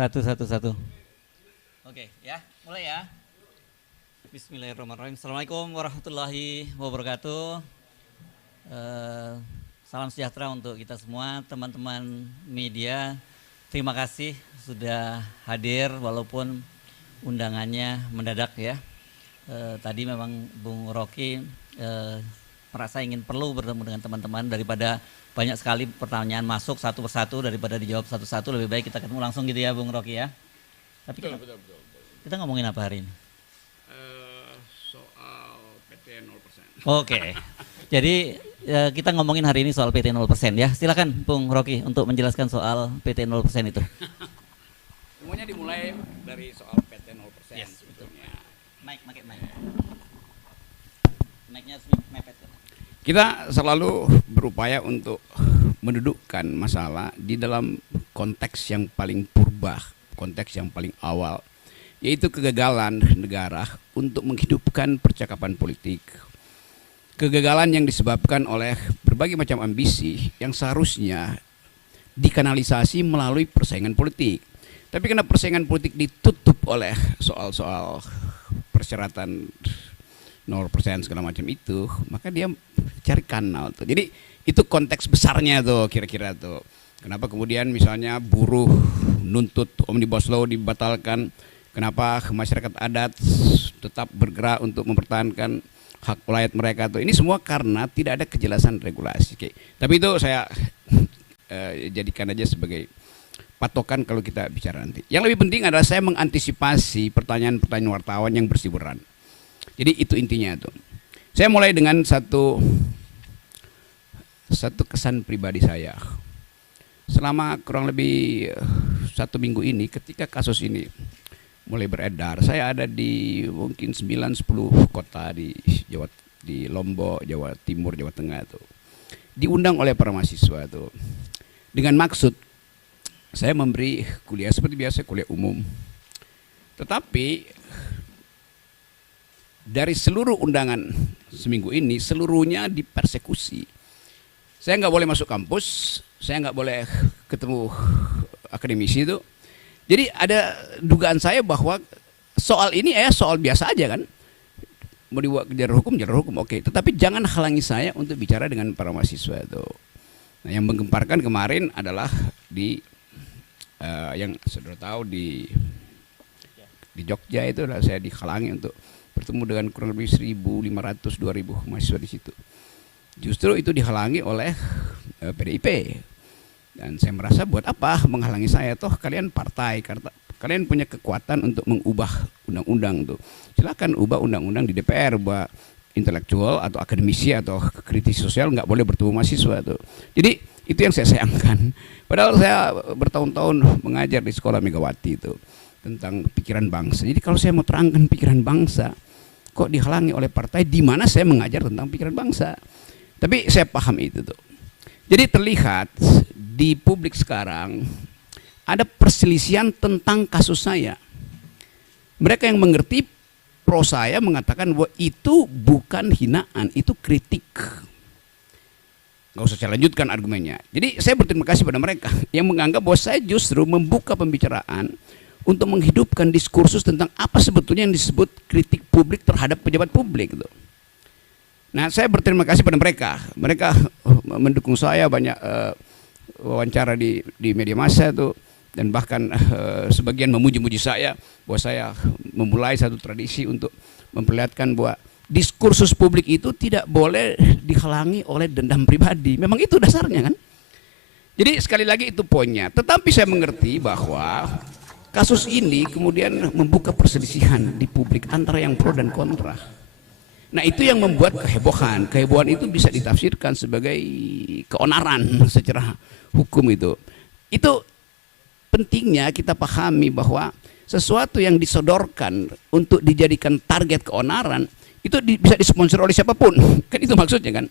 Satu, satu, satu. Oke, ya, mulai ya. Bismillahirrahmanirrahim. Assalamualaikum warahmatullahi wabarakatuh. Eh, Salam sejahtera untuk kita semua, teman-teman media. Terima kasih sudah hadir walaupun undangannya mendadak ya. Tadi memang Bung Rocky merasa ingin perlu bertemu dengan teman-teman daripada banyak sekali pertanyaan masuk satu persatu daripada dijawab satu-satu, lebih baik kita ketemu langsung gitu ya Bung Rocky ya. Tapi betul. Kita ngomongin apa hari ini? Soal PT 0%. Oke. Jadi kita ngomongin hari ini soal PT 0% ya. Silakan Bung Rocky untuk menjelaskan soal PT 0% itu. Semuanya dimulai dari soal PT 0% yes, sebetulnya. Pakai mic. Mic-nya mepet. Kita selalu berupaya untuk mendudukkan masalah di dalam konteks yang paling purba, konteks yang paling awal, yaitu kegagalan negara untuk menghidupkan percakapan politik. Kegagalan yang disebabkan oleh berbagai macam ambisi yang seharusnya dikanalisasi melalui persaingan politik. Tapi karena persaingan politik ditutup oleh soal-soal persyaratan 0% segala macam itu, maka dia cari kanal tuh. Jadi itu konteks besarnya tuh kira-kira tuh. Kenapa kemudian misalnya buruh nuntut Omnibus Law dibatalkan, kenapa masyarakat adat tetap bergerak untuk mempertahankan hak rakyat mereka tuh. Ini semua karena tidak ada kejelasan regulasi. Tapi itu saya jadikan aja sebagai patokan kalau kita bicara nanti. Yang lebih penting adalah saya mengantisipasi pertanyaan-pertanyaan wartawan yang berseliweran. Jadi itu intinya tuh. Saya mulai dengan satu kesan pribadi saya. Selama kurang lebih 1 minggu ini, ketika kasus ini mulai beredar, saya ada di mungkin 9-10 kota di Lombok, Jawa Timur, Jawa Tengah tuh. Diundang oleh para mahasiswa tuh. Dengan maksud saya memberi kuliah seperti biasa, kuliah umum. Tetapi dari seluruh undangan seminggu ini, seluruhnya dipersekusi. Saya nggak boleh masuk kampus, saya nggak boleh ketemu akademisi itu. Jadi ada dugaan saya bahwa soal ini soal biasa aja kan. Mau dibuat jalur hukum, oke. Tetapi jangan halangi saya untuk bicara dengan para mahasiswa itu. Nah, yang menggemparkan kemarin adalah di yang saudara tahu di Jogja itu saya dihalangi untuk bertemu dengan kurang lebih 1.500-2.000 mahasiswa di situ. Justru itu dihalangi oleh PDIP. Dan saya merasa buat apa menghalangi saya, toh kalian partai, kalian punya kekuatan untuk mengubah undang-undang tuh. Silakan ubah undang-undang di DPR, bahwa intelektual atau akademisi atau kritis sosial nggak boleh bertemu mahasiswa tuh. Jadi itu yang saya sayangkan. Padahal saya bertahun-tahun mengajar di sekolah Megawati itu tentang pikiran bangsa. Jadi kalau saya mau terangkan pikiran bangsa, kok dihalangi oleh partai di mana saya mengajar tentang pikiran bangsa. Tapi saya paham itu tuh. Jadi terlihat di publik sekarang ada perselisihan tentang kasus saya. Mereka yang mengerti pro saya mengatakan bahwa itu bukan hinaan, itu kritik. Gak usah saya lanjutkan argumennya. Jadi saya berterima kasih pada mereka yang menganggap bahwa saya justru membuka pembicaraan untuk menghidupkan diskursus tentang apa sebetulnya yang disebut kritik publik terhadap pejabat publik gitu. Nah, saya berterima kasih pada mereka. Mereka mendukung saya, banyak wawancara di media massa itu, dan bahkan sebagian memuji-muji saya bahwa saya memulai satu tradisi untuk memperlihatkan bahwa diskursus publik itu tidak boleh dihalangi oleh dendam pribadi. Memang itu dasarnya kan. Jadi sekali lagi itu poinnya. Tetapi saya mengerti bahwa kasus ini kemudian membuka perselisihan di publik antara yang pro dan kontra. Nah, itu yang membuat kehebohan. Kehebohan itu bisa ditafsirkan sebagai keonaran secara hukum itu. Itu pentingnya kita pahami bahwa sesuatu yang disodorkan untuk dijadikan target keonaran itu bisa disponsor oleh siapapun. Kan itu maksudnya kan.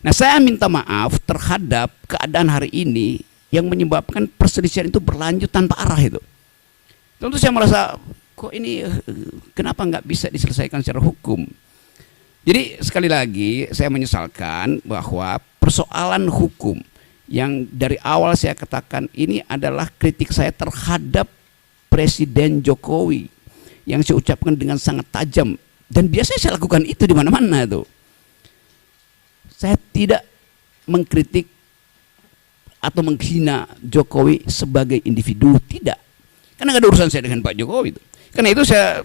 Nah, saya minta maaf terhadap keadaan hari ini yang menyebabkan perselisihan itu berlanjut tanpa arah itu. Tentu saya merasa kok ini kenapa nggak bisa diselesaikan secara hukum. Jadi sekali lagi saya menyesalkan bahwa persoalan hukum yang dari awal saya katakan ini adalah kritik saya terhadap Presiden Jokowi yang saya ucapkan dengan sangat tajam, dan biasanya saya lakukan itu di mana-mana tuh. Saya tidak mengkritik atau menghina Jokowi sebagai individu, tidak. Karena nggak ada urusan saya dengan Pak Jokowi itu. Karena itu saya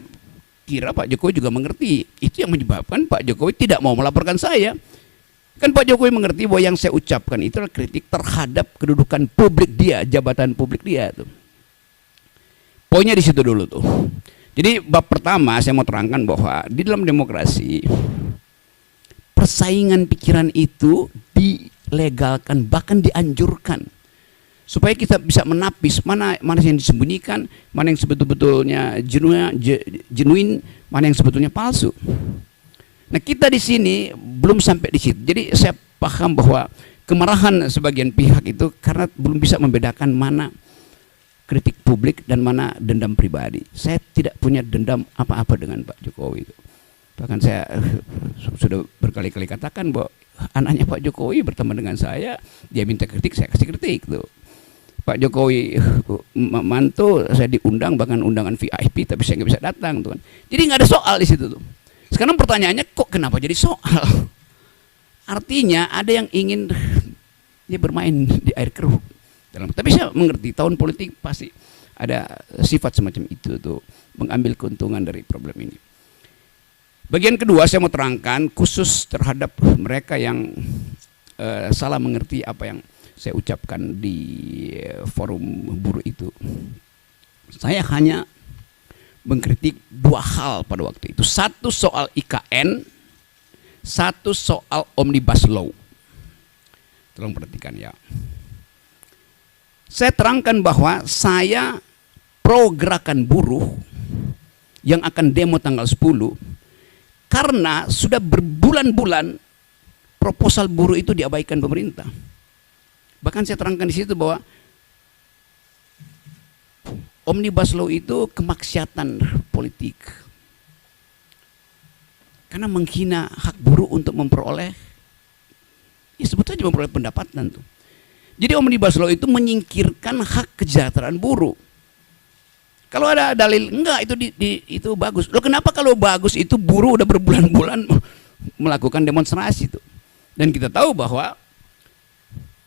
kira Pak Jokowi juga mengerti. Itu yang menyebabkan Pak Jokowi tidak mau melaporkan saya. Kan Pak Jokowi mengerti bahwa yang saya ucapkan itu adalah kritik terhadap kedudukan publik dia, jabatan publik dia tuh. Poinnya di situ dulu tuh. Jadi bab pertama saya mau terangkan bahwa di dalam demokrasi persaingan pikiran itu dilegalkan, bahkan dianjurkan, supaya kita bisa menapis mana yang disembunyikan, mana yang sebetulnya genuine, mana yang sebetulnya palsu. Nah, kita di sini belum sampai di situ. Jadi saya paham bahwa kemarahan sebagian pihak itu karena belum bisa membedakan mana kritik publik dan mana dendam pribadi. Saya tidak punya dendam apa-apa dengan Pak Jokowi itu. Bahkan saya sudah berkali-kali katakan bahwa anaknya Pak Jokowi berteman dengan saya, dia minta kritik, saya kasih kritik tuh. Pak Jokowi mantu, saya diundang bahkan undangan VIP, tapi saya nggak bisa datang tuh kan. Jadi nggak ada soal di situ tuh. Sekarang pertanyaannya, kok kenapa jadi soal? Artinya ada yang ingin dia bermain di air keruh. Tapi saya mengerti tahun politik pasti ada sifat semacam itu tuh, mengambil keuntungan dari problem ini. Bagian kedua saya mau terangkan khusus terhadap mereka yang salah mengerti apa yang saya ucapkan di forum buruh itu. Saya hanya mengkritik dua hal pada waktu itu. Satu soal IKN, satu soal Omnibus Law. Tolong perhatikan ya. Saya terangkan bahwa saya pro gerakan buruh yang akan demo tanggal 10 karena sudah berbulan-bulan proposal buruh itu diabaikan pemerintah. Bahkan saya terangkan di situ bahwa Omnibus Law itu kemaksiatan politik. Karena menghina hak buruh untuk memperoleh, ya sebetulnya memperoleh pendapatan tuh. Jadi Omnibus Law itu menyingkirkan hak kesejahteraan buruh. Kalau ada dalil enggak itu bagus. Loh kenapa kalau bagus itu buruh udah berbulan-bulan melakukan demonstrasi itu. Dan kita tahu bahwa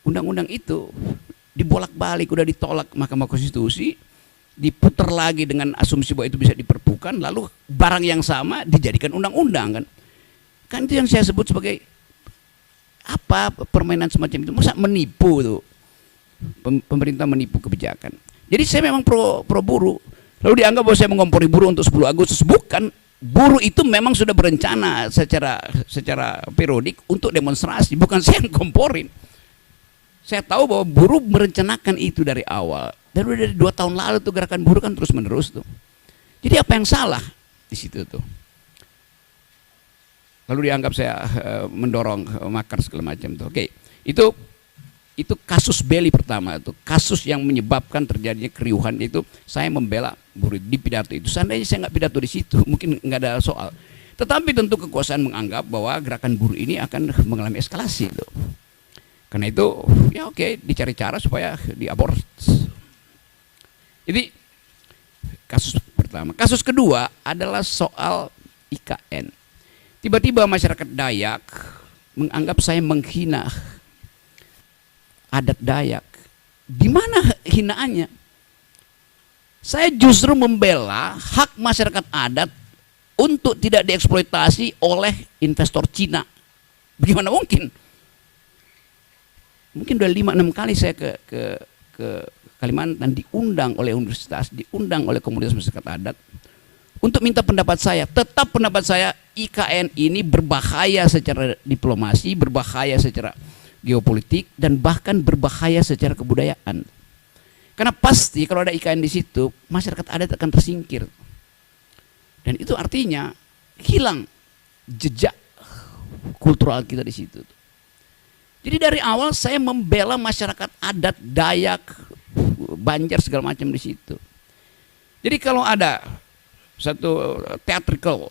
undang-undang itu dibolak-balik, udah ditolak Mahkamah Konstitusi, diputar lagi dengan asumsi bahwa itu bisa diperpukan, lalu barang yang sama dijadikan undang-undang kan. Kan itu yang saya sebut sebagai apa, permainan semacam itu. Masa menipu tuh, pemerintah menipu kebijakan. Jadi saya memang pro buruh. Lalu dianggap bahwa saya mengompori buruh untuk 10 Agustus. Bukan, buruh itu memang sudah berencana secara periodik untuk demonstrasi. Bukan saya yang komporin. Saya tahu bahwa buruh merencanakan itu dari awal. Dan udah dari 2 tahun lalu tuh gerakan buruh kan terus menerus tuh. Jadi apa yang salah di situ tuh? Lalu dianggap saya mendorong makar segala macam tuh. Oke, itu kasus Beli pertama itu, kasus yang menyebabkan terjadinya keriuhan itu. Saya membela buruh di pidato itu. Seandainya saya nggak pidato di situ, mungkin nggak ada soal. Tetapi tentu kekuasaan menganggap bahwa gerakan buruh ini akan mengalami eskalasi itu. Karena itu ya oke, dicari cara supaya diabort. Jadi kasus pertama. Kasus kedua adalah soal IKN. Tiba-tiba masyarakat Dayak menganggap saya menghina adat Dayak. Di mana hinaannya? Saya justru membela hak masyarakat adat untuk tidak dieksploitasi oleh investor Cina. Bagaimana mungkin? Mungkin udah 5-6 kali saya ke Kalimantan, diundang oleh universitas, diundang oleh komunitas masyarakat adat untuk minta pendapat saya. Tetap pendapat saya, IKN ini berbahaya secara diplomasi, berbahaya secara geopolitik, dan bahkan berbahaya secara kebudayaan. Karena pasti kalau ada IKN di situ, masyarakat adat akan tersingkir. Dan itu artinya hilang jejak kultural kita di situ. Jadi dari awal saya membela masyarakat adat Dayak, Banjar segala macam di situ. Jadi kalau ada satu theatrical,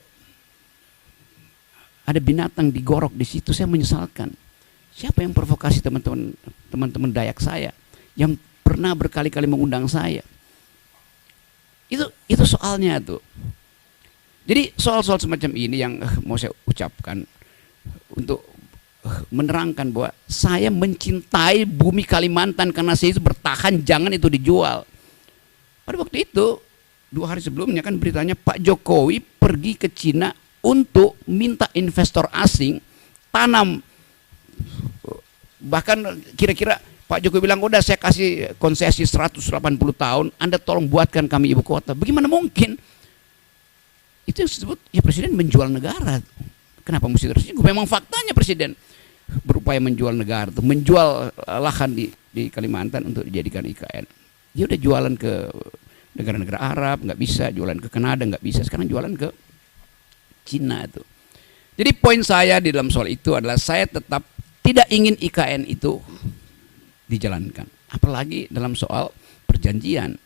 ada binatang digorok di situ, saya menyesalkan. Siapa yang provokasi teman-teman Dayak saya yang pernah berkali-kali mengundang saya? Itu soalnya tuh. Jadi soal-soal semacam ini yang mau saya ucapkan untuk menerangkan bahwa saya mencintai bumi Kalimantan karena saya itu bertahan jangan itu dijual. Pada waktu itu 2 hari sebelumnya kan beritanya Pak Jokowi pergi ke Cina untuk minta investor asing tanam. Bahkan kira-kira Pak Jokowi bilang udah saya kasih konsesi 180 tahun, Anda tolong buatkan kami ibu kota. Bagaimana mungkin? Itu yang disebut ya presiden menjual negara. Kenapa mesti tersinggung? Memang faktanya presiden berupaya menjual negara, menjual lahan di Kalimantan untuk dijadikan IKN. Dia udah jualan ke negara-negara Arab, nggak bisa, jualan ke Kanada nggak bisa, sekarang jualan ke Cina itu. Jadi poin saya di dalam soal itu adalah saya tetap tidak ingin IKN itu dijalankan. Apalagi dalam soal perjanjian.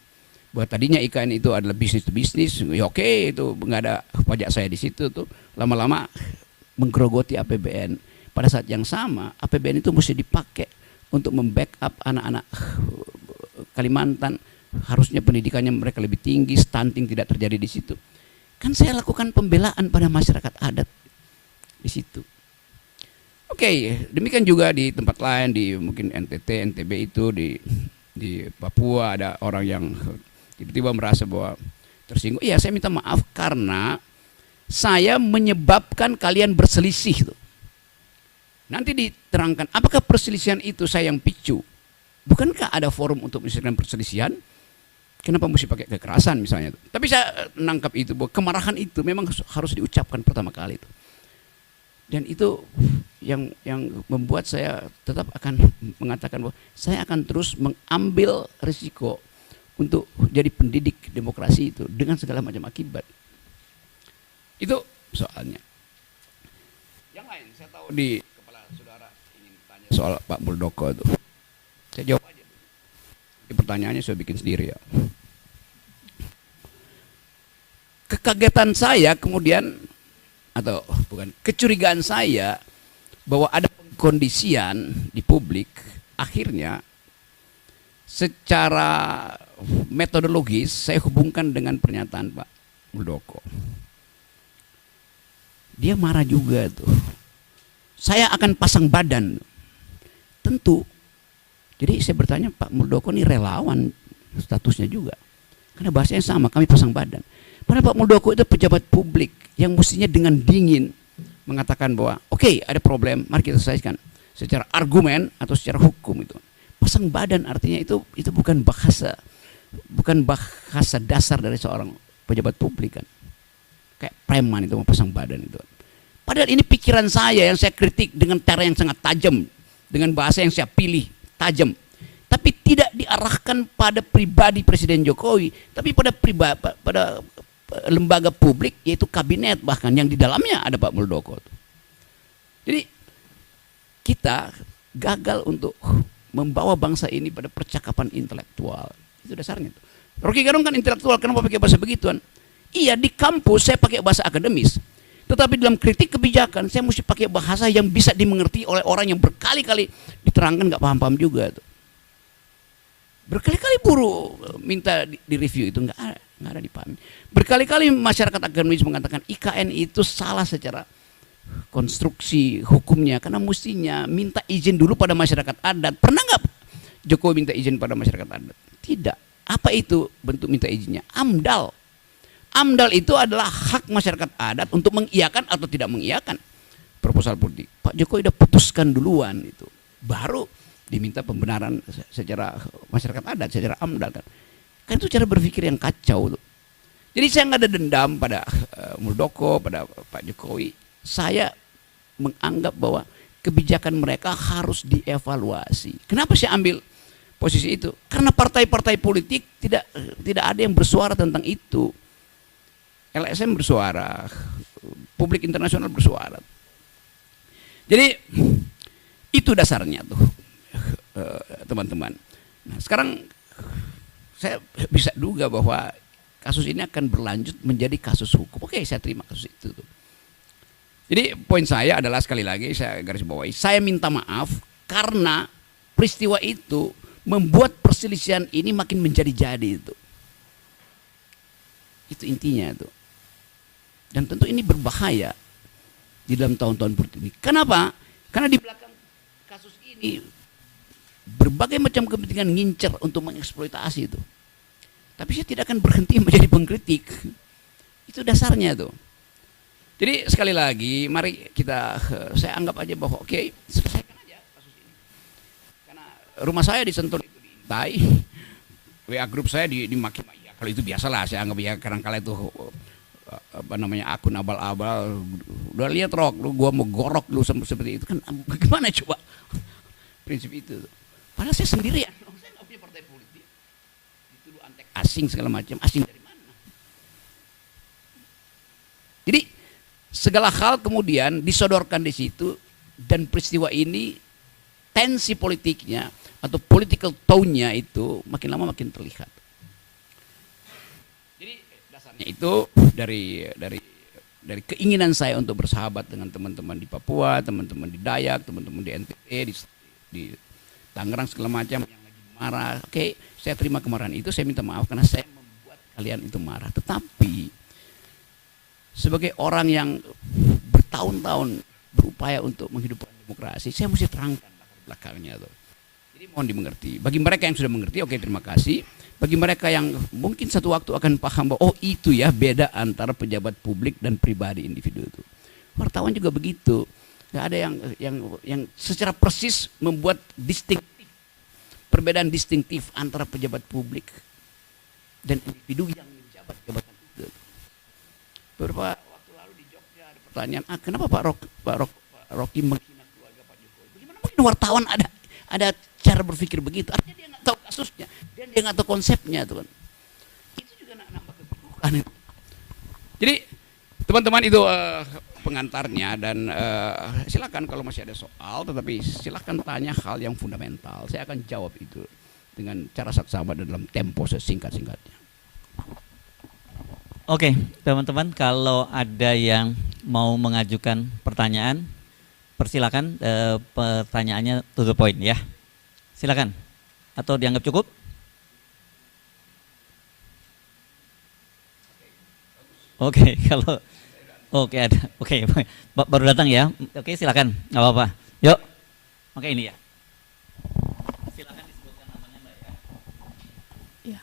Bahwa tadinya IKN itu adalah bisnis to bisnis, ya oke, itu nggak ada pajak saya di situ tuh. Lama-lama menggerogoti APBN. Pada saat yang sama APBN itu mesti dipakai untuk membackup anak-anak Kalimantan. Harusnya pendidikannya mereka lebih tinggi, stunting tidak terjadi di situ. Kan saya lakukan pembelaan pada masyarakat adat di situ. Oke, demikian juga di tempat lain, di mungkin NTT, NTB itu di Papua ada orang yang tiba-tiba merasa bahwa tersinggung. Iya, saya minta maaf karena saya menyebabkan kalian berselisih. Nanti diterangkan apakah perselisihan itu saya yang picu. Bukankah ada forum untuk menyelesaikan perselisihan? Kenapa mesti pakai kekerasan misalnya? Tapi saya menangkap itu bahwa kemarahan itu memang harus diucapkan pertama kali itu. Dan itu yang membuat saya tetap akan mengatakan bahwa saya akan terus mengambil risiko untuk jadi pendidik demokrasi itu dengan segala macam akibat. Itu soalnya. Yang lain saya tahu di kepala saudara ingin tanya soal Pak Muldoko itu. Saya jawab aja. Ini pertanyaannya saya bikin sendiri ya. Kekagetan saya kemudian atau bukan kecurigaan saya bahwa ada kondisian di publik akhirnya secara metodologis saya hubungkan dengan pernyataan Pak Muldoko. Dia marah juga tuh. Saya akan pasang badan. Tentu. Jadi saya bertanya Pak Muldoko ini relawan statusnya juga. Karena bahasanya sama, kami pasang badan. Padahal Pak Muldoko itu pejabat publik yang mestinya dengan dingin mengatakan bahwa oke, ada problem, mari kita selesaikan secara argumen atau secara hukum itu. Pasang badan artinya itu bukan bahasa dasar dari seorang pejabat publik kan. Kayak preman itu mau pasang badan itu. Padahal ini pikiran saya yang saya kritik dengan cara yang sangat tajam, dengan bahasa yang saya pilih tajam. Tapi tidak diarahkan pada pribadi Presiden Jokowi, tapi pada lembaga publik yaitu kabinet bahkan yang di dalamnya ada Pak Muldoko. Jadi kita gagal untuk membawa bangsa ini pada percakapan intelektual. Itu dasarnya. Rocky Gerung kan intelektual, kenapa pakai bahasa begituan? Iya, di kampus saya pakai bahasa akademis. Tetapi dalam kritik kebijakan saya mesti pakai bahasa yang bisa dimengerti oleh orang yang berkali-kali diterangkan nggak paham-paham juga tuh. Berkali-kali buruh minta di review itu nggak ada dipahami. Berkali-kali masyarakat akademis mengatakan IKN itu salah secara konstruksi hukumnya karena mestinya minta izin dulu pada masyarakat adat. Pernah nggak Jokowi minta izin pada masyarakat adat? Tidak. Apa itu bentuk minta izinnya? AMDAL. AMDAL itu adalah hak masyarakat adat untuk mengiyakan atau tidak mengiyakan proposal politik. Pak Jokowi udah putuskan duluan itu. Baru diminta pembenaran secara masyarakat adat, secara AMDAL kan. Kan itu cara berpikir yang kacau tuh. Jadi saya nggak ada dendam pada Muldoko, pada Pak Jokowi. Saya menganggap bahwa kebijakan mereka harus dievaluasi. Kenapa saya ambil posisi itu? Karena partai-partai politik tidak ada yang bersuara tentang itu. LSM bersuara, publik internasional bersuara. Jadi itu dasarnya tuh teman-teman. Nah, sekarang saya bisa duga bahwa kasus ini akan berlanjut menjadi kasus hukum. Oke, saya terima kasus itu tuh. Jadi poin saya adalah sekali lagi saya garis bawahi, saya minta maaf karena peristiwa itu membuat perselisihan ini makin menjadi-jadi itu. Itu intinya itu. Dan tentu ini berbahaya di dalam tahun-tahun berikut ini. Kenapa? Karena di belakang kasus ini berbagai macam kepentingan ngincer untuk mengeksploitasi itu. Tapi saya tidak akan berhenti menjadi pengkritik. Itu dasarnya tuh. Jadi sekali lagi mari kita, saya anggap aja bahwa oke, selesaikan aja kasus ini. Karena rumah saya di Sentul itu diintai, WA grup saya dimaki-maki. Ya, kalau itu biasalah, saya anggap ya kadang-kala itu apa namanya akun abal-abal. Udah lihat Rok, lu gua mau gorok lu seperti itu kan, bagaimana coba prinsip itu? Padahal saya sendirian, saya nggak punya partai politik. Dituduh antek asing segala macam, asing dari mana? Jadi segala hal kemudian disodorkan di situ dan peristiwa ini tensi politiknya atau political tone-nya itu makin lama makin terlihat. Jadi dasarnya itu dari keinginan saya untuk bersahabat dengan teman-teman di Papua, teman-teman di Dayak, teman-teman di NTB, di Tangerang segala macam yang lagi marah. Oke, saya terima kemarahan itu, saya minta maaf karena saya membuat kalian itu marah. Tetapi sebagai orang yang bertahun-tahun berupaya untuk menghidupkan demokrasi, saya mesti terangkan latar belakangnya tuh. Jadi mohon dimengerti. Bagi mereka yang sudah mengerti, oke, terima kasih. Bagi mereka yang mungkin satu waktu akan paham bahwa oh itu ya beda antara pejabat publik dan pribadi individu itu. Wartawan juga begitu. Nggak ada yang secara persis membuat perbedaan distintif antara pejabat publik dan individu yang menjabat jabatan itu. Beberapa waktu lalu di Jogja ada pertanyaan, kenapa Pak Rocky menghina keluarga Pak Jokowi? Bagaimana mungkin wartawan ada cara berpikir begitu? Artinya dia nggak tahu kasusnya, dia nggak tahu konsepnya, tuh kan. Itu juga nambah keburukan. Jadi teman-teman itu pengantarnya dan silakan kalau masih ada soal, tetapi silakan tanya hal yang fundamental. Saya akan jawab itu dengan cara saksama dalam tempo sesingkat-singkatnya. Oke, teman-teman, kalau ada yang mau mengajukan pertanyaan, persilakan pertanyaannya to the point ya. Silakan. Atau dianggap cukup? Oke, kalau oke ada. Oke, baru datang ya. Oke, silakan. Nggak apa-apa. Yuk. Oke, ini ya. Silakan disebutkan namanya Mbak ya. Ya,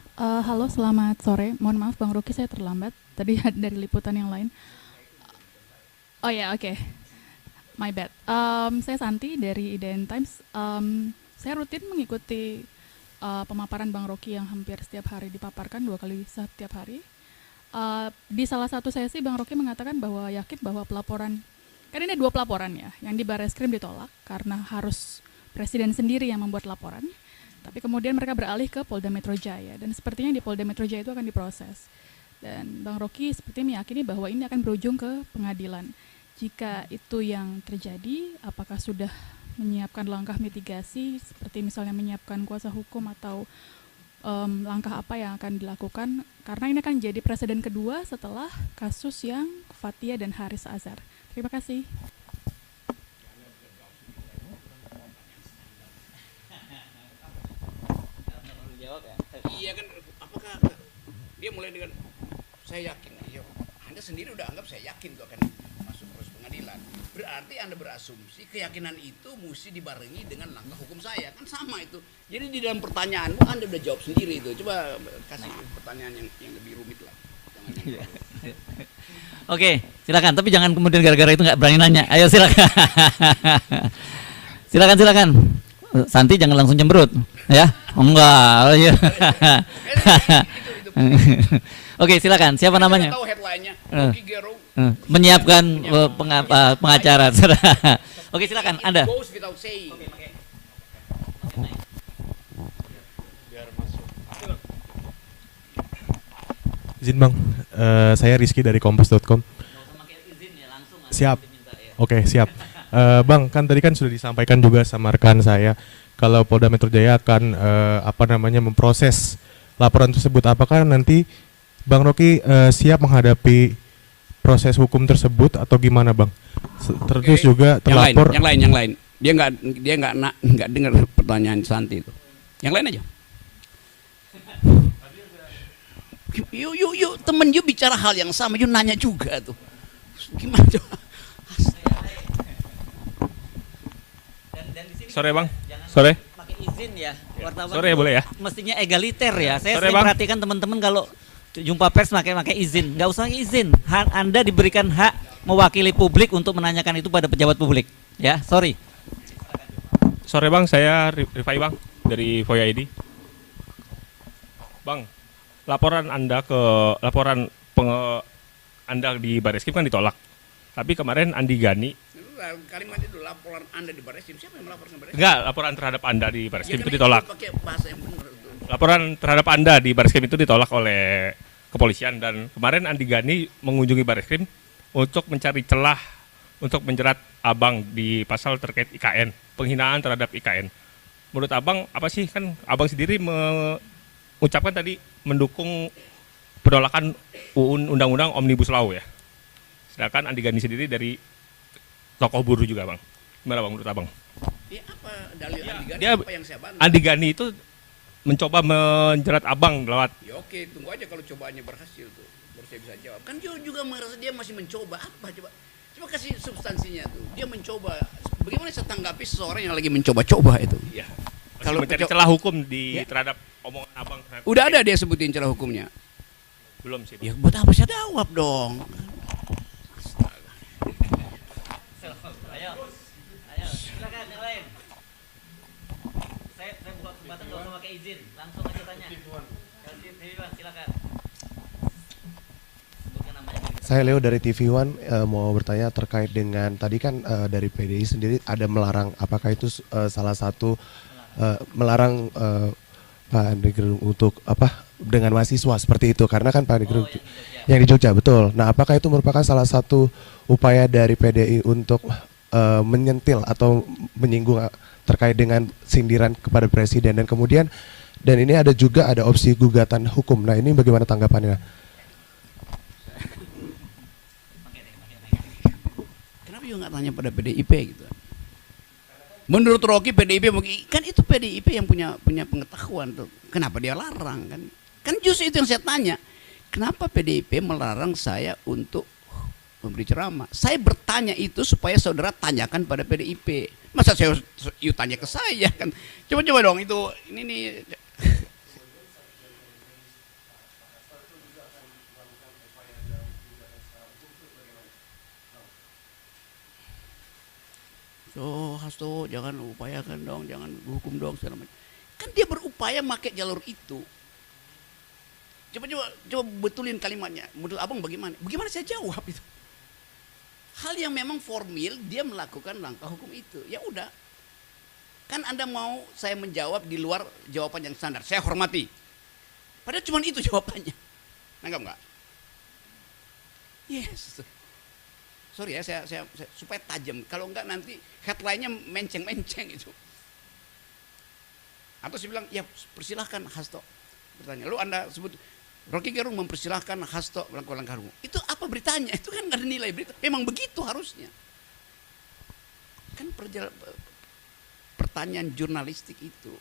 halo, selamat sore. Mohon maaf Bang Rocky, saya terlambat. Tadi dari liputan yang lain. Oh ya, oke. My bad. Saya Santi dari IDN Times. Saya rutin mengikuti pemaparan Bang Rocky yang hampir setiap hari dipaparkan 2 kali setiap hari. Di salah satu sesi Bang Rocky mengatakan bahwa yakin bahwa pelaporan, kan ini 2 pelaporan ya, yang di Barreskrim ditolak karena harus presiden sendiri yang membuat laporan. Tapi kemudian mereka beralih ke Polda Metro Jaya dan sepertinya di Polda Metro Jaya itu akan diproses. Dan Bang Rocky seperti meyakini bahwa ini akan berujung ke pengadilan. Jika itu yang terjadi, apakah sudah menyiapkan langkah mitigasi seperti misalnya menyiapkan kuasa hukum atau langkah apa yang akan dilakukan? Karena ini akan jadi presiden kedua setelah kasus yang Fathia dan Haris Azhar. Terima kasih. Iya kan, apakah dia mulai dengan saya yakin, ya, Anda sendiri udah anggap saya yakin tuh akan masuk proses pengadilan. Berarti Anda berasumsi keyakinan itu mesti dibarengi dengan langkah hukum saya, kan sama itu. Jadi di dalam pertanyaanmu Anda udah jawab sendiri itu. Coba kasih pertanyaan yang lebih rumit lah. Oke, silakan. Tapi jangan kemudian gara-gara itu nggak berani nanya. Ayo silakan. Silakan. Santi jangan langsung cemberut, ya? Oh, enggak. Iya. Oke, silakan. Siapa namanya? Tahu headline-nya. Menyiapkan pengacara. Oke, silakan Anda. Izin Bang, saya Rizky dari Kompas.com. Siap. Oke, siap. Bang, kan tadi kan sudah disampaikan juga sama rekan saya kalau Polda Metro Jaya akan memproses laporan tersebut. Apakah nanti Bang Rocky siap menghadapi proses hukum tersebut atau gimana Bang? Terus juga terlapor. Yang lain. Dia nggak dengar pertanyaan Santi itu. Yang lain aja. Yuk, temen yuk bicara hal yang sama, yuk nanya juga tuh. Gimana coba? Sore Bang, sore. Pakai izin ya, wartawan. Sore boleh ya? Mestinya egaliter ya. Saya Sore, sering Bang. perhatikan teman-teman kalau jumpa pers pakai izin, nggak usah izin. Anda diberikan hak mewakili publik untuk menanyakan itu pada pejabat publik. Ya, sorry. Sore Bang, saya Rifai Bang dari Voya ID. Bang, laporan Anda di Bareskrim kan ditolak. Tapi kemarin Andi Gani, Kalimat itu laporan Anda di Bareskrim, siapa yang melaporkan Bareskrim? enggak, laporan terhadap Anda di Bareskrim Ya, itu kan ditolak. Pakai bahasa yang benar itu. Laporan terhadap Anda di Bareskrim itu ditolak oleh kepolisian, dan kemarin Andi Gani mengunjungi Bareskrim untuk mencari celah untuk menjerat Abang di pasal terkait IKN, penghinaan terhadap IKN. Menurut Abang apa sih, kan Abang sendiri mengucapkan tadi mendukung penolakan Undang-Undang Omnibus Law ya. Sedangkan Andi Gani sendiri dari tokoh buruh juga Bang. Gimana Bang menurut Abang? Ya, apa dalil Andi Gani? Dia- Apa yang saya bantu? Andi Gani itu mencoba menjerat Abang lewat Ya oke, tunggu aja kalau cobaannya berhasil tuh, baru saya bisa jawab. Kan dia juga merasa dia masih mencoba apa coba? Coba kasih substansinya tuh. Dia mencoba. Bagaimana saya tanggapi seseorang yang lagi mencoba-coba itu? ya, Kalau mencari peco- celah hukum di Ya. terhadap omongan Abang. Udah ada dia sebutin celah hukumnya. Belum sih Bang. Ya buat apa saya jawab dong? Ayo, silakan yang lain. Saya buka kesempatan nggak usah pakai izin, langsung aja tanya. Silakan. Sebutkan namanya. Saya Leo dari TV One, mau bertanya terkait dengan tadi kan dari PDI sendiri ada melarang, apakah itu salah satu melarang Pak Andri Gerung untuk apa dengan mahasiswa seperti itu, karena kan Pak Andri Gerung yang di Jogja betul. Nah, apakah itu merupakan salah satu upaya dari PDI untuk menyentil atau menyinggung terkait dengan sindiran kepada presiden, dan kemudian ini ada juga ada opsi gugatan hukum. Nah, ini bagaimana tanggapannya? Kenapa juga nggak tanya pada PDIP gitu? Menurut Rocky PDIP kan itu PDIP yang punya pengetahuan tuh. Kenapa dia larang kan? Kan justru itu yang saya tanya. Kenapa PDIP melarang saya untuk memberi ceramah? Saya bertanya itu supaya saudara tanyakan pada PDIP. Masa saya tanya ke saya kan? Coba dong itu ini nih. So, Hasto jangan upayakan dong, jangan hukum dong segala macam. Kan dia berupaya pakai jalur itu. Coba betulin kalimatnya. Menurut Abang bagaimana? Bagaimana saya jawab itu? Hal yang memang formil dia melakukan langkah hukum itu. Ya udah. Kan Anda mau saya menjawab di luar jawaban yang standar. Saya hormati. Padahal cuma itu jawabannya. Nanggap nggak? Yes. Sorry ya, saya supaya tajam. Kalau enggak nanti headline-nya menceng-menceng itu. Atau saya bilang, ya persilahkan Hasto bertanya. Lalu Anda sebut Rocky Gerung mempersilahkan Hasto melakukan langkah hukum. Itu apa beritanya? Itu kan nggak ada nilai berita. Memang begitu harusnya. Kan pertanyaan jurnalistik itu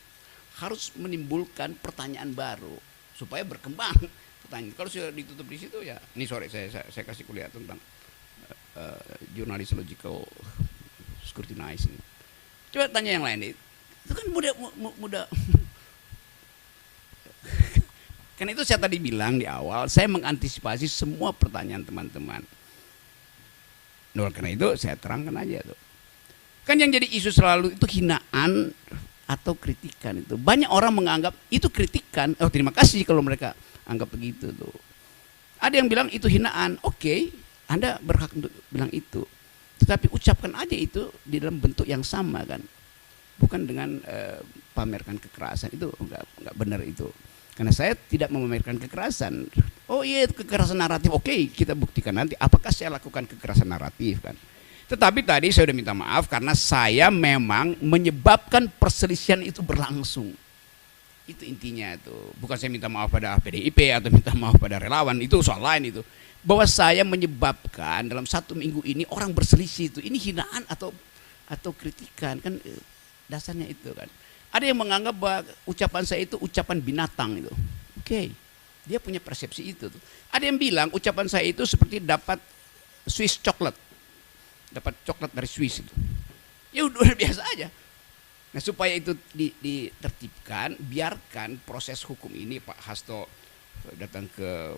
harus menimbulkan pertanyaan baru supaya berkembang pertanyaan. Kalau sudah ditutup di situ ya, ini sore saya kasih kuliah tentang journalist logical scrutinizing. Coba tanya yang lain itu kan mudah. Karena itu saya tadi bilang di awal, saya mengantisipasi semua pertanyaan teman-teman. Nah, karena itu saya terangkan aja tuh. Kan yang jadi isu selalu itu hinaan atau kritikan itu. Banyak orang menganggap itu kritikan. Oh, terima kasih kalau mereka anggap begitu tuh. Ada yang bilang itu hinaan. Oke, Anda berhak untuk bilang itu. Tetapi ucapkan aja itu di dalam bentuk yang sama kan. Bukan dengan pamerkan kekerasan. Itu enggak benar itu. Karena saya tidak memamerkan kekerasan. Oh iya, kekerasan naratif. Oke, kita buktikan nanti apakah saya lakukan kekerasan naratif kan. Tetapi tadi saya sudah minta maaf karena saya memang menyebabkan perselisihan itu berlangsung. Itu intinya itu. Bukan saya minta maaf pada PDIP atau minta maaf pada relawan, itu soal lain itu. Bahwa saya menyebabkan dalam 1 minggu ini orang berselisih itu, ini hinaan atau kritikan kan, dasarnya itu kan. Ada yang menganggap bahwa ucapan saya itu ucapan binatang itu. Oke, dia punya persepsi itu. Ada yang bilang ucapan saya itu seperti dapat Swiss coklat, dapat coklat dari Swiss itu. Ya udah biasa aja. Nah supaya itu ditertibkan, biarkan proses hukum ini. Pak Hasto datang ke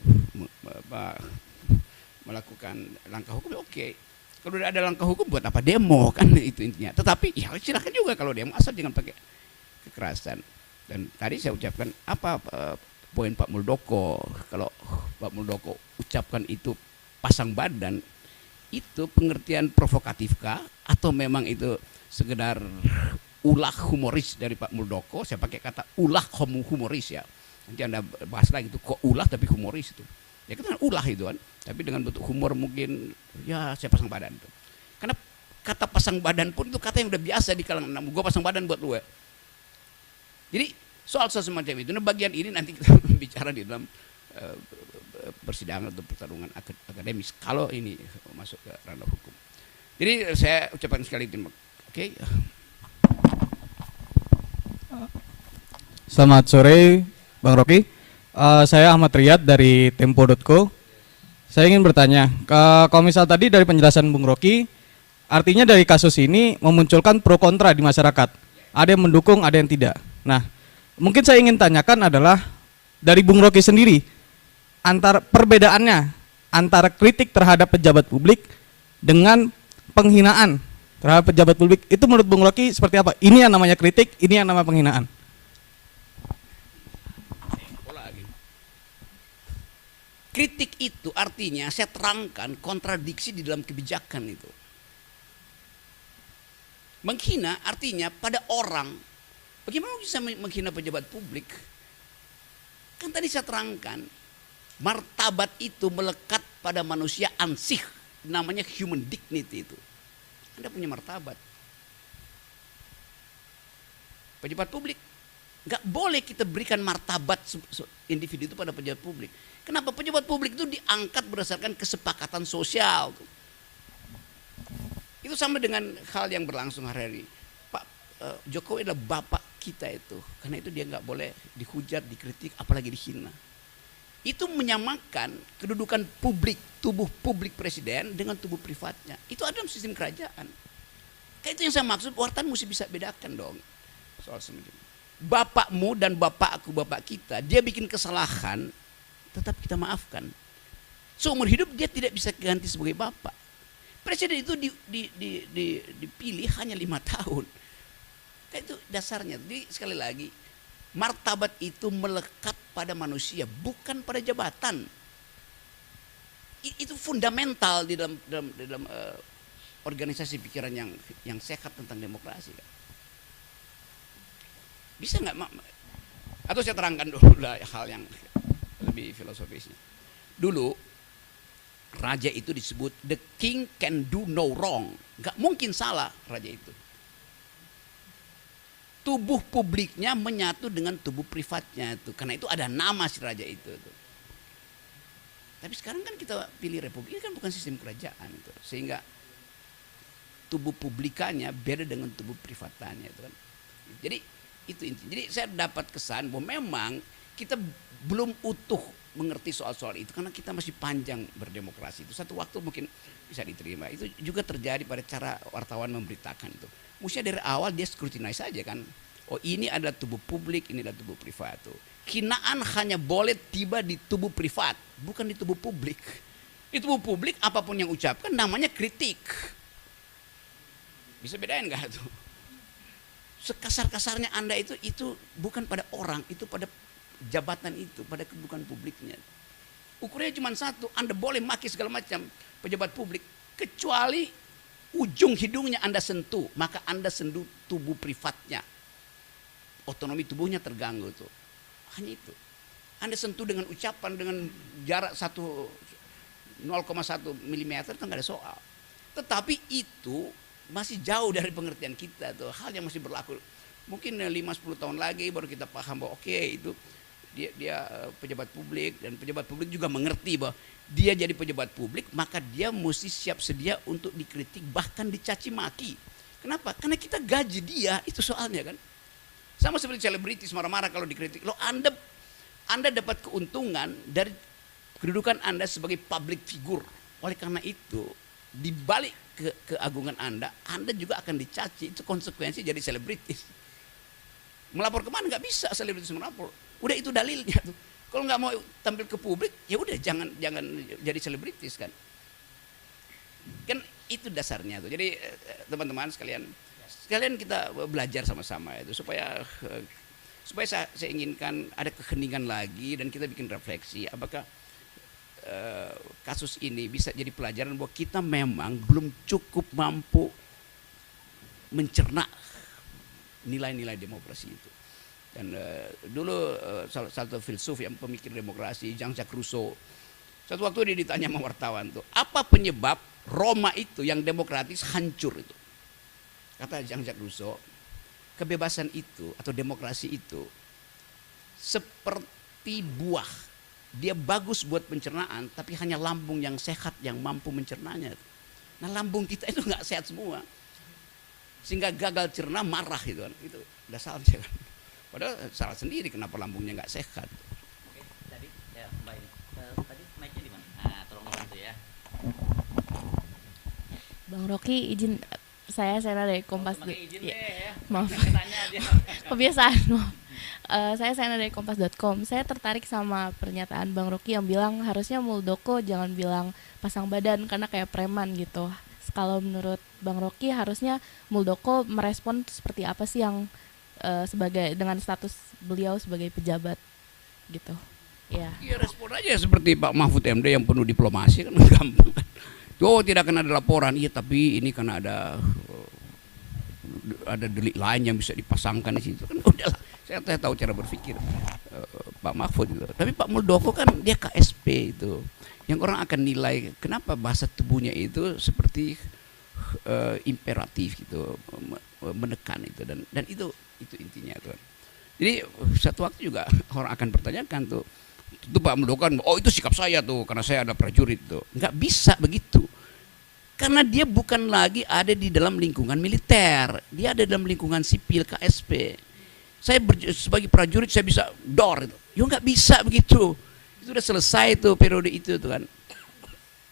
melakukan langkah hukum, oke. Kalau udah ada langkah hukum buat apa demo kan, itu intinya. Tetapi ya silakan juga kalau demo, asal jangan pakai kekerasan. Dan tadi saya ucapkan apa poin Pak Muldoko, kalau Pak Muldoko ucapkan itu pasang badan, itu pengertian provokatifkah atau memang itu sekedar ulah humoris dari Pak Muldoko? Saya pakai kata ulah humoris ya. Nanti Anda bahas lagi itu kok ulah tapi humoris itu. Ya kita kan ulah itu kan, tapi dengan bentuk humor mungkin ya saya pasang badan itu. Karena kata pasang badan pun itu kata yang udah biasa di kalangan anak. Gue pasang badan buat lu ya. Jadi soal semacam itu. Nah bagian ini nanti kita bicara di dalam persidangan atau pertarungan akademis kalau ini masuk ke ranah hukum. Jadi saya ucapkan sekali terima kasih. Oke. Selamat sore Bang Rocky. Saya Ahmad Riyad dari Tempo.co. Saya ingin bertanya, kalau misal tadi dari penjelasan Bung Rocky, artinya dari kasus ini memunculkan pro kontra di masyarakat. Ada yang mendukung, ada yang tidak. Nah, mungkin saya ingin tanyakan adalah dari Bung Rocky sendiri, antara perbedaannya antara kritik terhadap pejabat publik dengan penghinaan terhadap pejabat publik, itu menurut Bung Rocky seperti apa? Ini yang namanya kritik, ini yang namanya penghinaan. Kritik itu artinya saya terangkan kontradiksi di dalam kebijakan itu. Menghina artinya pada orang. Bagaimana bisa menghina pejabat publik? Kan tadi saya terangkan, martabat itu melekat pada manusia ansih, namanya human dignity itu. Anda punya martabat. Pejabat publik, nggak boleh kita berikan martabat individu itu pada pejabat publik. Kenapa? Pejabat publik itu diangkat berdasarkan kesepakatan sosial. Itu sama dengan hal yang berlangsung hari-hari. Pak Jokowi adalah bapak kita itu. Karena itu dia nggak boleh dihujat, dikritik, apalagi dihina. Itu menyamakan kedudukan publik, tubuh publik presiden dengan tubuh privatnya. Itu ada dalam sistem kerajaan. Kayak itu yang saya maksud, wartawan mesti bisa bedakan dong. Soal semacam itu. Bapakmu dan bapakku, bapak kita, dia bikin kesalahan, tetap kita maafkan. Seumur hidup dia tidak bisa ganti sebagai bapak. Presiden itu dipilih hanya 5 tahun. Itu dasarnya. Jadi sekali lagi, martabat itu melekat pada manusia, bukan pada jabatan. Itu fundamental di dalam organisasi pikiran yang sehat tentang demokrasi. Bisa nggak? Atau saya terangkan dulu lah hal yang lebih filosofisnya. Dulu raja itu disebut the king can do no wrong. Gak mungkin salah raja itu. Tubuh publiknya menyatu dengan tubuh privatnya itu. Karena itu ada nama si raja itu. Tapi sekarang kan kita pilih republik, ini kan bukan sistem kerajaan itu. Sehingga tubuh publikannya beda dengan tubuh privatannya itu kan. Jadi itu intinya. Jadi saya dapat kesan bahwa memang kita belum utuh mengerti soal-soal itu karena kita masih panjang berdemokrasi. Itu satu waktu mungkin bisa diterima. Itu juga terjadi pada cara wartawan memberitakan itu. Mestinya dari awal dia scrutinize saja kan. Oh ini adalah tubuh publik, ini adalah tubuh privat tuh. Hinaan hanya boleh tiba di tubuh privat, bukan di tubuh publik. Di tubuh publik apapun yang ucapkan namanya kritik. Bisa bedain nggak tuh? Sekasar-kasarnya Anda itu bukan pada orang, itu pada jabatan itu, pada kedudukan publiknya. Ukurannya cuma satu, Anda boleh maki segala macam pejabat publik, kecuali ujung hidungnya Anda sentuh, maka Anda sentuh tubuh privatnya. Otonomi tubuhnya terganggu tuh. Hanya itu. Anda sentuh dengan ucapan dengan jarak 0,1 mm itu nggak ada soal. Tetapi itu masih jauh dari pengertian kita tuh, hal yang masih berlaku. Mungkin 5-10 tahun lagi baru kita paham bahwa oke, itu dia pejabat publik, dan pejabat publik juga mengerti bahwa dia jadi pejabat publik maka dia mesti siap sedia untuk dikritik bahkan dicaci maki. Kenapa? Karena kita gaji dia, itu soalnya kan. Sama seperti selebritis marah-marah kalau dikritik. Loh, Anda dapat keuntungan dari kedudukan Anda sebagai public figure. Oleh karena itu, di balik keagungan Anda juga akan dicaci. Itu konsekuensi jadi selebritis. Melapor kemana? Nggak bisa selebritis melapor. Udah itu dalilnya tuh. Kalau nggak mau tampil ke publik, ya udah jangan jadi selebritis kan. Kan itu dasarnya tuh. Jadi teman-teman sekalian kita belajar sama-sama itu supaya saya inginkan ada keheningan lagi dan kita bikin refleksi apakah kasus ini bisa jadi pelajaran bahwa kita memang belum cukup mampu mencerna nilai-nilai demokrasi itu. Dan dulu salah satu filsuf yang pemikir demokrasi, Jean-Jacques Rousseau, satu waktu dia ditanya sama wartawan tuh, apa penyebab Roma itu yang demokratis hancur itu? Kata Jean-Jacques Rousseau, kebebasan itu atau demokrasi itu seperti buah, dia bagus buat pencernaan, tapi hanya lambung yang sehat yang mampu mencernanya. Nah, lambung kita itu nggak sehat semua, sehingga gagal cerna marah gitu kan, itu udah salah kan. Padahal salah sendiri kenapa lambungnya nggak sehat. Oke, tadi ya Mbak ini. Tadi mic-nya di mana? Nah, tolong dibantu ya. Bang Rocky, izin saya dari Kompas. Izin ya, deh ya. maaf. Tanya dia. Kebiasaan, maaf. Saya dari Kompas.com. Saya tertarik sama pernyataan Bang Rocky yang bilang harusnya Muldoko jangan bilang pasang badan karena kayak preman gitu. Kalau menurut Bang Rocky harusnya Muldoko merespon seperti apa sih yang sebagai dengan status beliau sebagai pejabat gitu. Ya. Ya respon aja seperti Pak Mahfud MD yang penuh diplomasi kan gampang kan. Oh, tidak akan ada laporan, iya tapi ini kan ada delik lain yang bisa dipasangkan di situ kan. Udahlah, saya tahu cara berpikir Pak Mahfud itu. Tapi Pak Muldoko kan dia KSP itu, yang orang akan nilai kenapa bahasa tubuhnya itu seperti imperatif gitu, menekan itu dan itu intinya tuh. Jadi satu waktu juga orang akan pertanyakan tuh, itu Pak Muldoko kan, oh itu sikap saya tuh karena saya ada prajurit tuh. Nggak bisa begitu. Karena dia bukan lagi ada di dalam lingkungan militer, dia ada dalam lingkungan sipil KSP. Saya sebagai prajurit saya bisa dor itu. Ya nggak bisa begitu. Itu udah selesai tuh periode itu tuh kan.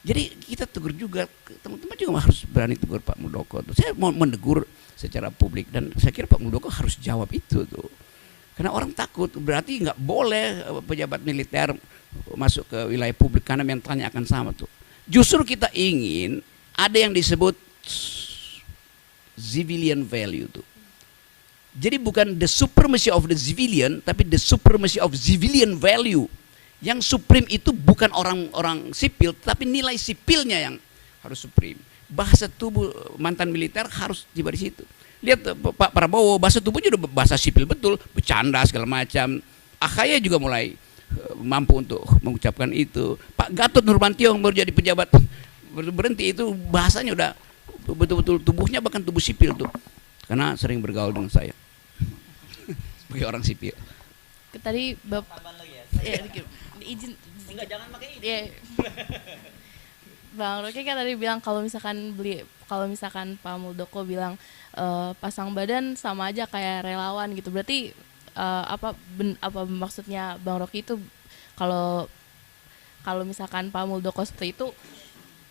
Jadi kita tegur juga, teman-teman juga harus berani tegur Pak Muldoko tuh. Saya mau menegur secara publik dan saya kira Pak Muldoko harus jawab itu tuh. Karena orang takut, berarti nggak boleh pejabat militer masuk ke wilayah publik karena mentalnya akan sama tuh. Justru kita ingin ada yang disebut civilian value tuh. Jadi bukan the supremacy of the civilian, tapi the supremacy of civilian value. Yang supreme itu bukan orang-orang sipil, tapi nilai sipilnya yang harus supreme. Bahasa tubuh mantan militer harus tiba di situ. Lihat Pak Prabowo, bahasa tubuhnya udah bahasa sipil betul, bercanda segala macam. AHY juga mulai mampu untuk mengucapkan itu. Pak Gatot Nurmantio yang baru jadi pejabat berhenti itu bahasanya udah betul-betul tubuhnya bahkan tubuh sipil tuh. Karena sering bergaul dengan saya sebagai orang sipil. Tadi Bapak izin Enggak, jangan pakai ini. Ya. Bang Rocky kan tadi bilang kalau misalkan Pak Muldoko bilang pasang badan sama aja kayak relawan gitu. Berarti apa maksudnya Bang Rocky itu kalau misalkan Pak Muldoko seperti itu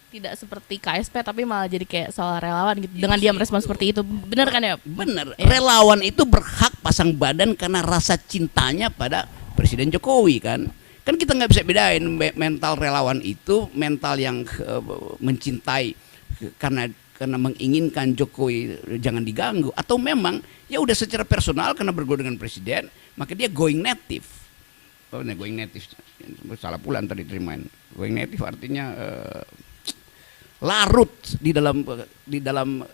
tidak seperti KSP tapi malah jadi kayak soal relawan gitu dengan dia merespon seperti itu, benar kan ya? Benar. Ya. Relawan itu berhak pasang badan karena rasa cintanya pada Presiden Jokowi kan kita nggak bisa bedain mental relawan itu mental yang mencintai karena menginginkan Jokowi jangan diganggu atau memang ya udah secara personal karena bergaul dengan presiden maka dia going native. Going native salah pula tadi terimain. Going native artinya larut di dalam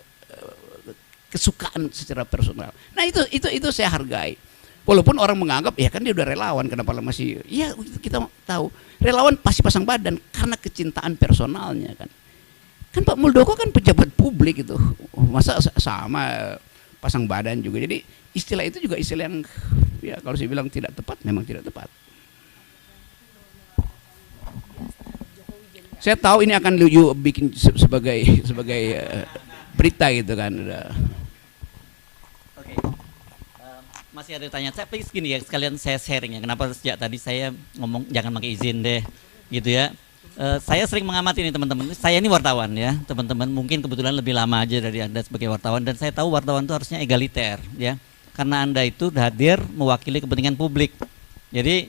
kesukaan secara personal. Nah itu saya hargai. Walaupun orang menganggap ya kan dia udah relawan kenapa masih ya kita tahu relawan pasti pasang badan karena kecintaan personalnya kan. Kan Pak Muldoko kan pejabat publik itu. Masa sama pasang badan juga. Jadi istilah itu juga istilah yang ya kalau saya bilang tidak tepat, memang tidak tepat. Saya tahu ini akan you bikin sebagai berita gitu kan. Oke. Masih ada tanya, saya please gini ya, sekalian saya sharing ya. Kenapa sejak tadi saya ngomong jangan pakai izin deh, gitu ya. Saya sering mengamati nih teman-teman. Saya ini wartawan ya, teman-teman. Mungkin kebetulan lebih lama aja dari Anda sebagai wartawan, dan saya tahu wartawan itu harusnya egaliter ya. Karena Anda itu hadir mewakili kepentingan publik. Jadi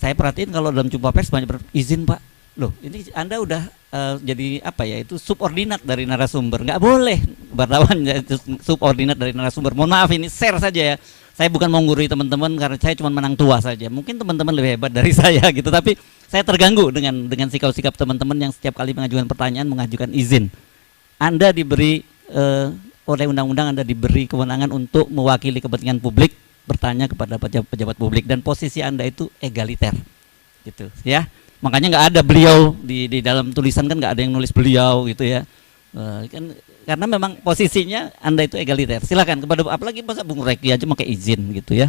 saya perhatiin kalau dalam jumpa pers banyak izin Pak. Loh, ini Anda udah jadi apa ya, itu subordinat dari narasumber. Nggak boleh wartawan itu subordinat dari narasumber. Mohon maaf, ini share saja ya. Saya bukan mau menggurui teman-teman karena saya cuma menang tua saja. Mungkin teman-teman lebih hebat dari saya gitu, tapi saya terganggu dengan sikap-sikap teman-teman yang setiap kali mengajukan pertanyaan mengajukan izin. Anda diberi oleh undang-undang, Anda diberi kewenangan untuk mewakili kepentingan publik, bertanya kepada pejabat publik, dan posisi Anda itu egaliter. Gitu ya. Makanya nggak ada beliau di dalam tulisan, kan nggak ada yang nulis beliau gitu ya. Kan karena memang posisinya Anda itu egaliter. Silakan kepada, apalagi masa Bung Reki aja pakai izin gitu ya.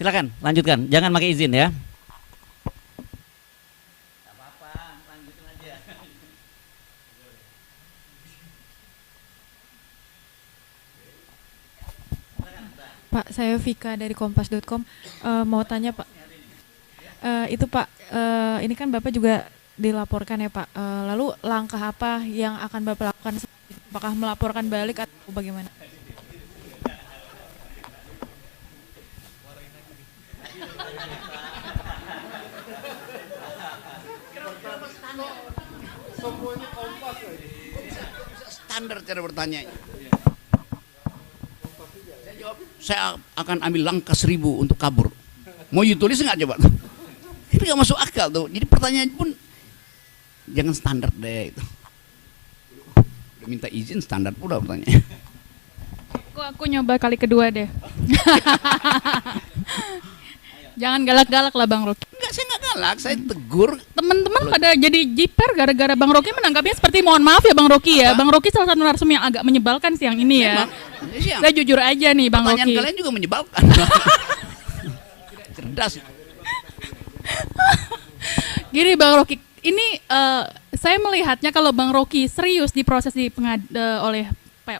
Silakan lanjutkan, jangan pakai izin ya. Pak, saya Vika dari kompas.com. Mau tanya Pak, itu Pak, ini kan Bapak juga dilaporkan ya Pak. Lalu langkah apa yang akan Bapak lakukan? Apakah melaporkan balik atau bagaimana? Standar cara bertanya. Saya jawab, saya akan ambil langkah 1000 untuk kabur. Mau you tulis nggak coba? Itu nggak masuk akal tuh. Jadi pertanyaan pun jangan standar deh itu. Udah minta izin standar pula pertanyaannya. Aku nyoba kali kedua deh. Jangan galak-galak lah Bang Rocky. Enggak, saya nggak galak, saya tegur. Teman-teman pada jadi jiper gara-gara Bang Rocky menanggapinya seperti mohon maaf ya Bang Rocky ya. Bang Rocky salah satu narasumber yang agak menyebalkan siang ini ya. Saya jujur aja nih Bang Pertanyaan Rocky. kalian juga menyebalkan. Cerdas. Gini Bang Rocky, ini saya melihatnya kalau Bang Rocky serius diproses oleh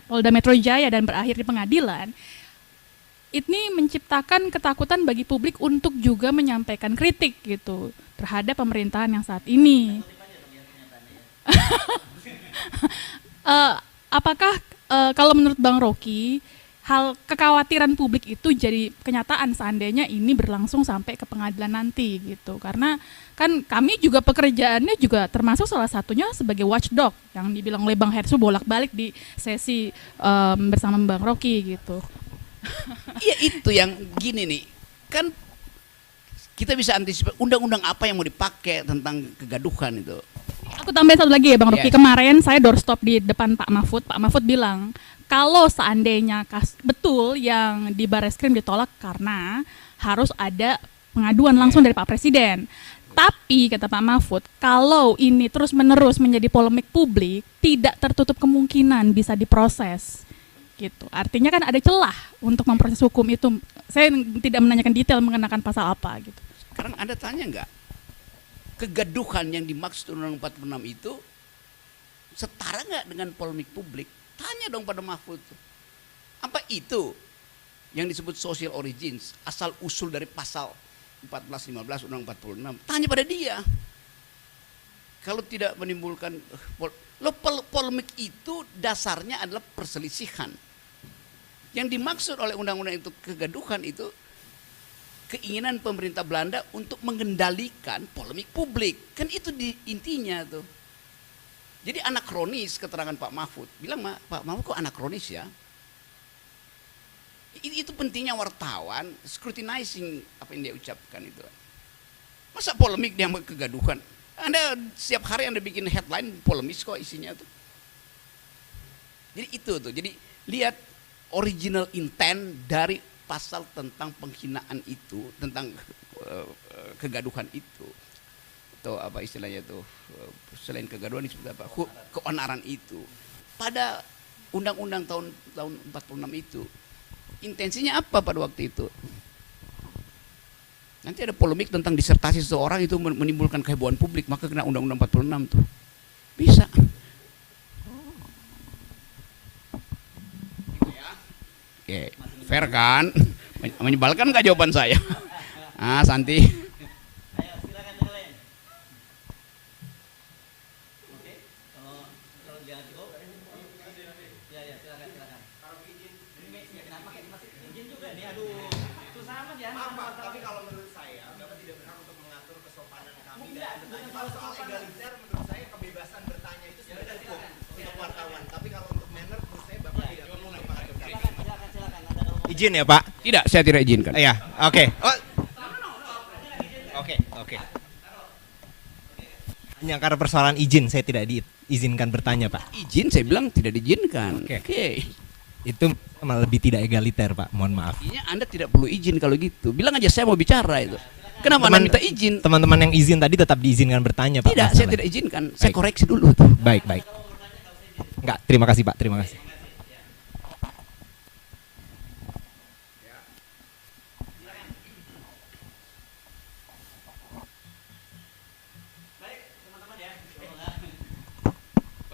Polda Metro Jaya dan berakhir di pengadilan, ini menciptakan ketakutan bagi publik untuk juga menyampaikan kritik gitu terhadap pemerintahan yang saat ini. Apakah kalau menurut Bang Rocky, hal kekhawatiran publik itu jadi kenyataan seandainya ini berlangsung sampai ke pengadilan nanti gitu? Karena kan kami juga pekerjaannya juga termasuk salah satunya sebagai watchdog yang dibilang oleh Bang Hersu bolak-balik di sesi bersama Bang Rocky gitu. Iya itu yang gini nih, kan kita bisa antisipasi undang-undang apa yang mau dipakai tentang kegaduhan itu. Aku tambahin satu lagi ya Bang Rocky. Yes. Kemarin saya doorstop di depan Pak Mahfud bilang kalau seandainya betul yang di Barreskrim ditolak karena harus ada pengaduan langsung dari Pak Presiden. Tapi kata Pak Mahfud, kalau ini terus-menerus menjadi polemik publik, tidak tertutup kemungkinan bisa diproses. Gitu. Artinya kan ada celah untuk memproses hukum itu. Saya tidak menanyakan detail mengenakan pasal apa gitu. Sekarang Anda tanya nggak, kegaduhan yang dimaksud Undang-Undang 46 itu setara nggak dengan polemik publik? Tanya dong pada Mahfud. Apa itu yang disebut social origins, asal usul dari pasal 14-15 Undang 46? Tanya pada dia. Kalau tidak menimbulkan polemik itu dasarnya adalah perselisihan. Yang dimaksud oleh undang-undang itu kegaduhan itu keinginan pemerintah Belanda untuk mengendalikan polemik publik. Kan itu intinya tuh. Jadi anakronis keterangan Pak Mahfud. Bilang Pak Mahfud kok anakronis ya? Itu pentingnya wartawan scrutinizing apa yang dia ucapkan itu. Masa polemik dia sama kegaduhan? Anda setiap hari Anda bikin headline polemis kok isinya tuh. Jadi itu tuh. Jadi lihat original intent dari pasal tentang penghinaan itu, tentang kegaduhan itu. Atau apa istilahnya tuh, selain kegaduhan disebut apa? Keonaran itu. Pada undang-undang tahun 46 itu Intensinya apa pada waktu itu? Nanti ada polemik tentang disertasi seseorang itu menimbulkan kehebohan publik, maka kena Undang-Undang 46 tuh. Bisa. Oke, fair kan? Menyebalkan nggak jawaban saya? Ah, Santi. Izin ya Pak? Tidak, saya tidak izinkan. Iya, oke. Oke. Hanya karena persoalan izin saya tidak diizinkan bertanya Pak. Izin saya bilang tidak diizinkan. Oke. Itu malah lebih tidak egaliter Pak, mohon maaf. Artinya Anda tidak perlu izin kalau gitu. Bilang aja saya mau bicara itu. Kenapa Anda minta izin? Teman-teman yang izin tadi tetap diizinkan bertanya Pak. Tidak, saya tidak izinkan. Saya koreksi dulu tuh. Baik. Enggak, terima kasih Pak, terima kasih.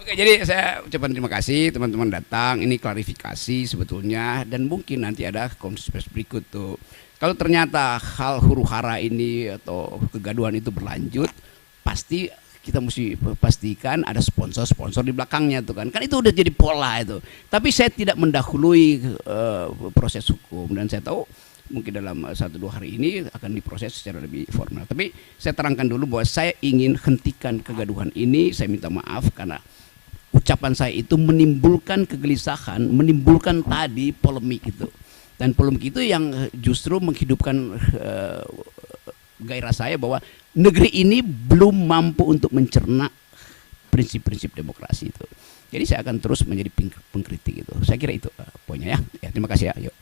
Oke, jadi saya ucapkan terima kasih teman-teman datang. Ini klarifikasi sebetulnya, dan mungkin nanti ada konferensi berikut tuh. Kalau ternyata hal huru hara ini atau kegaduhan itu berlanjut, pasti kita mesti pastikan ada sponsor di belakangnya tuh kan. Kan itu udah jadi pola itu. Tapi saya tidak mendahului proses hukum, dan saya tahu mungkin dalam 1-2 hari ini akan diproses secara lebih formal. Tapi saya terangkan dulu bahwa saya ingin hentikan kegaduhan ini. Saya minta maaf karena ucapan saya itu menimbulkan kegelisahan, menimbulkan tadi polemik itu. Dan polemik itu yang justru menghidupkan gairah saya bahwa negeri ini belum mampu untuk mencerna prinsip-prinsip demokrasi itu. Jadi saya akan terus menjadi pengkritik itu. Saya kira itu poinnya ya. Terima kasih ya. Yuk.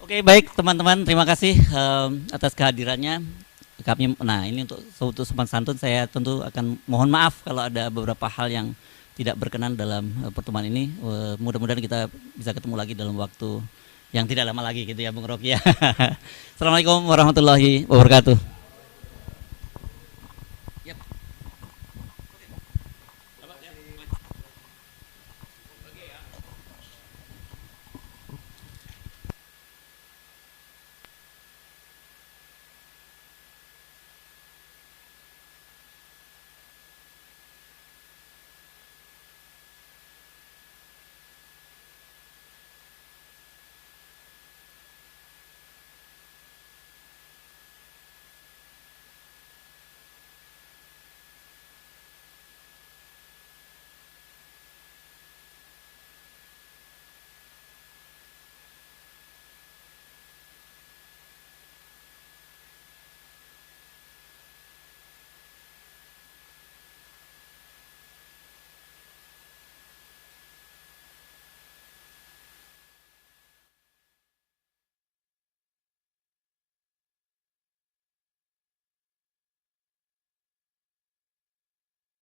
Oke, baik teman-teman, terima kasih atas kehadirannya. Nah, ini untuk sopan santun saya tentu akan mohon maaf kalau ada beberapa hal yang tidak berkenan dalam pertemuan ini. Mudah-mudahan kita bisa ketemu lagi dalam waktu yang tidak lama lagi gitu ya Bung Rocky ya. Assalamualaikum warahmatullahi wabarakatuh.